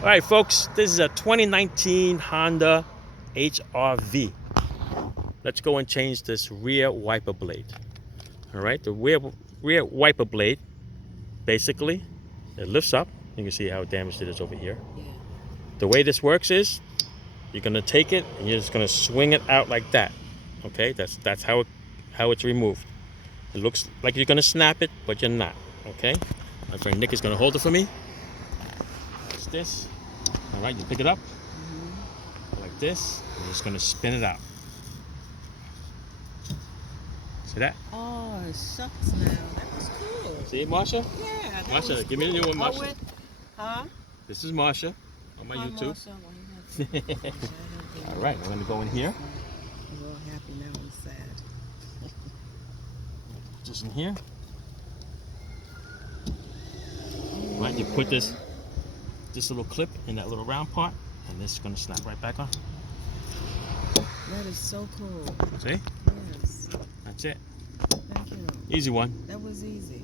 All right, folks, this is a 2019 Honda HRV. Let's go and change this rear wiper blade. All right, the rear wiper blade, basically, it lifts up. You can see how damaged it is over here. Yeah. The way this works is you're gonna take it and you're just gonna swing it out like that. Okay, that's how it's removed. It looks like you're gonna snap it, but you're not. Okay, my friend Nick is gonna hold it for me. It's this. All right, you pick it up like this. And you're just gonna spin it out. See that? Oh, shucks now. That was cool. See it, Marsha? Yeah, that Marsha, was give me the new one, cool. Marsha. Huh? This is Marsha on my Hi, YouTube. Marsha. All right, we're gonna go in here. I'm real happy now. I'm sad. Just in here. Right, you put this little clip in that little round part, and this is gonna snap right back on. That is so cool. See? Yes. That's it. Thank you. Easy one. That was easy.